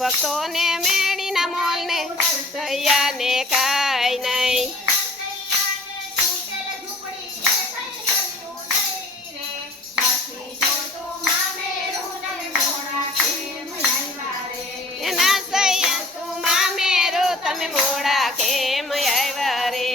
ભક્તોને મેળીના મોલને નરસૈયાને કાંઈ નહીં. નરસૈયા તું મામેરો તમે મોડા કેમ આવ્યા રે?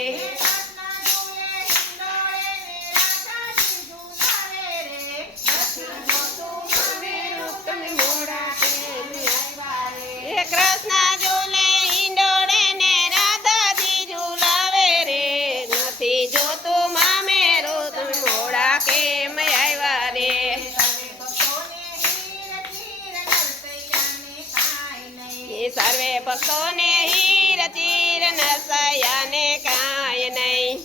કૃષ્ણ ઝૂલે ઈંડોળે ને રાધાજી ઝૂલાવે રે. નથી જોતું મામેરો તમે મોડા કેમ આવ્યા રે? સર્વે ભક્તોને હીર ચીર નરસૈયાને કાંઈ નહીં.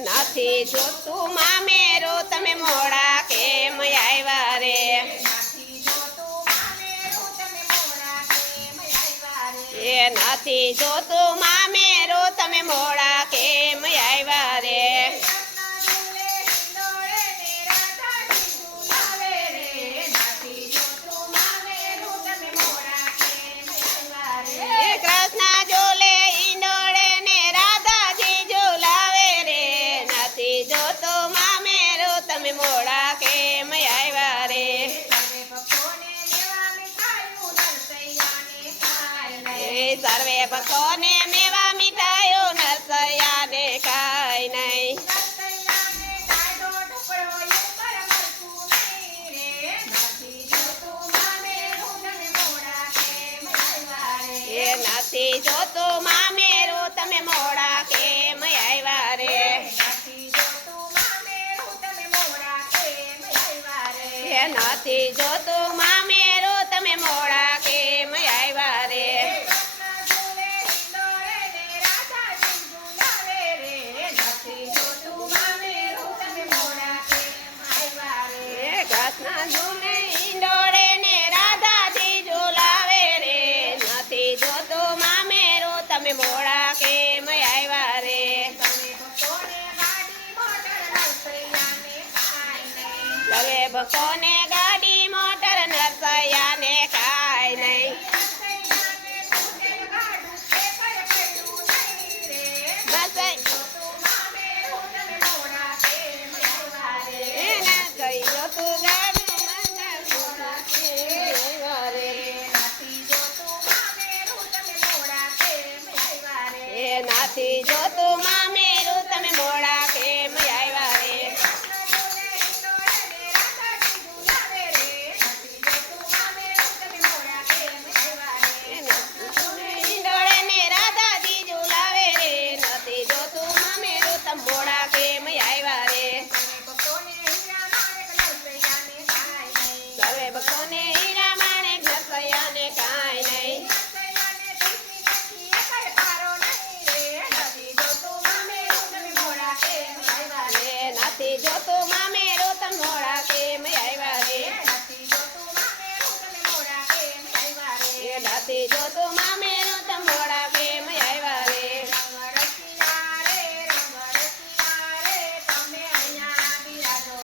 નથી જોતું મામેરો તમે મોડા કેમ આવ્યા રે? નથી જોતું મામેરો તમે મોડા કેમ આવ્યા રે? કૃષ્ણ ઝૂલે ઈંડોળે ને રાધાજી ઝૂલાવે રે. નથી જોતું મામેરો તમે મોડા કેમ આવ્યા રે? સર્વે ભક્તોને મેવા મીઠાયો નરસૈયાને કાંઈ નહીં. નથી જોતું મામેરો તમે મોડા કેમ આવ્યા રે? નથી જોતું મામેરો તમે મોડા કેમ આવ્યા રે? કૃષ્ણ ઝૂલે ઈંડોળે ને રાધાજી ઝૂલાવે રે. નથી જોતું મામેરો તમે મોડા કેમ આવ્યા રે? સર્વે ભક્તોને ગાડી મોટર નરસૈયાને કાંઈ નહીં. નથી જોતું મામેરો તમે મોડા કેમ આવ્યા રે? ઈંડોળે ને રાધાજી ઝૂલાવે રે. નથી જોતું મામેરો તમે મોડા કેમ આવ્યા રે? સર્વે ભક્તોને હીરા માણેક નરસૈયાને કાંઈ નહીં. નથી જોતું મામેરો તમે મોડા કેમ આવ્યા રે? નથી જોતું